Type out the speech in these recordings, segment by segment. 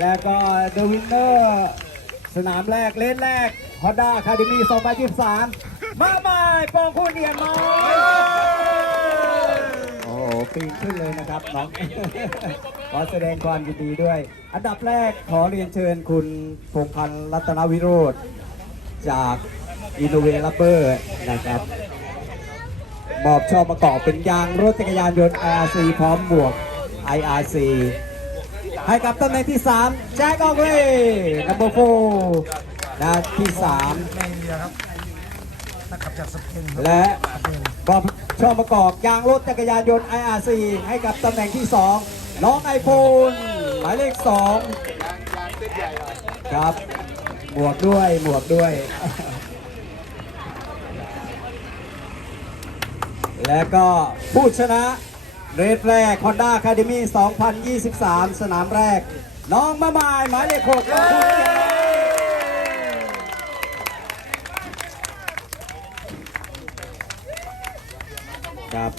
แล้วก็เดอะวินเนอร์สนามแรกเล่นแรกฮอนด้าคาเดมี่2023 มาใหม่ปองคู่เนียนน้อยโอ้โหปีนขึ้นเลยนะครับน้อง ขอแสดงความยินดีด้วย อันดับแรกขอเรียนเชิญคุณพงพันธ์รัตนวิโรธจากอินโนเวลัเบอร์นะครับมอบช่อประกอบเป็นยางรถจักรยานยนต์ RC พร้อมบวก IRC ให้กับตำแหน่งที่ 3 แจ็คออกเลยนัมเบอร์โฟนะที่ในเรือครับนักขับจากสเปนครับ3และสเปนมอบช่อประกอบยางรถจักรยานยนต์ IRC ให้กับตำแหน่งที่ 2 น้องไอโฟนหมายเลข 2 ครับหมวกด้วยหมวกด้วย และก็ผู้ชนะ เรทแรก Honda Academy 2023 สนามแรก น้องมะมาย หมายเลขหกคุณครับครับ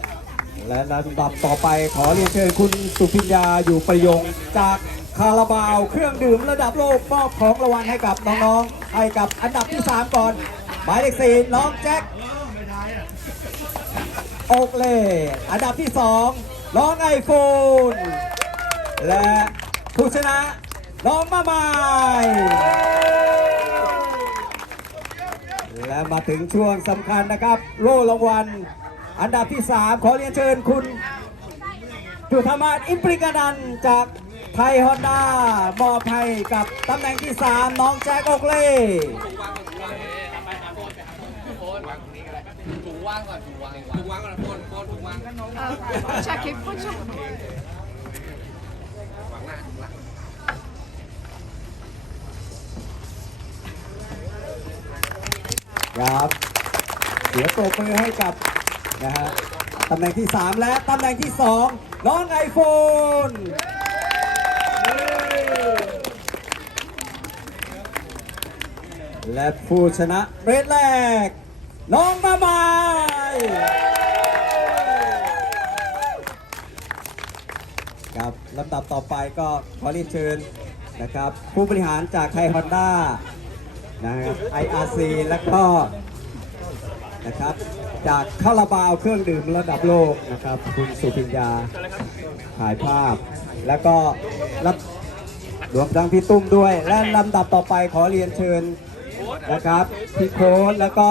และลำดับต่อไปขอเรียนเชิญคุณสุพิญญาอยู่ประยงจากคาราบาวเครื่องดื่มระดับโลกมอบของรางวัลให้กับน้องๆให้กับอันดับที่ 3 ก่อน หมายเลขสี่น้องแจ็ค โอกเล่อันดับที่สองน้องไอโฟนและผู้ชนะน้องมาไมายและมาถึงช่วงสำคัญนะครับโล่รางวัลอันดับที่3ขอเรียนเชิญคุณจุธามาศอิมปริกานันท์จากไทยฮอนด้ามอบให้กับตำแหน่งที่3น้องแจ็คโอกเล่ Check it, put your ครับเดี๋ยวปรบมือให้กับนะฮะตำแหน่งที่ 3 และตำแหน่งที่ 2 น้องไอโฟนและผู้ชนะเรทแรก น้องมาไมายครับลำดับต่อไปก็ขอเรียนเชิญนะครับ ผู้บริหารจากไทยฮอนด้านะครับ IRC แล้วก็นะครับ จากคาราบาวเครื่องดื่มระดับโลกนะครับ คุณสุพิญญาถ่ายภาพ แล้วก็รับรวมทั้งพี่ตุ้มด้วย และลำดับต่อไปขอเรียนเชิญนะครับ พี่โค้ดแล้วก็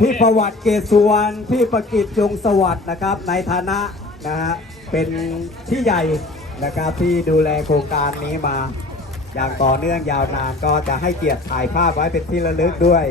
พี่ประวัติเกศวรพี่ประกิตยงสวัสดิ์นะครับ ในฐานะนะฮะเป็นที่ใหญ่นะครับที่ดูแลโครงการนี้มา อย่างต่อเนื่องยาวนานก็จะให้เกียรติถ่ายภาพไว้เป็นที่ระลึกด้วย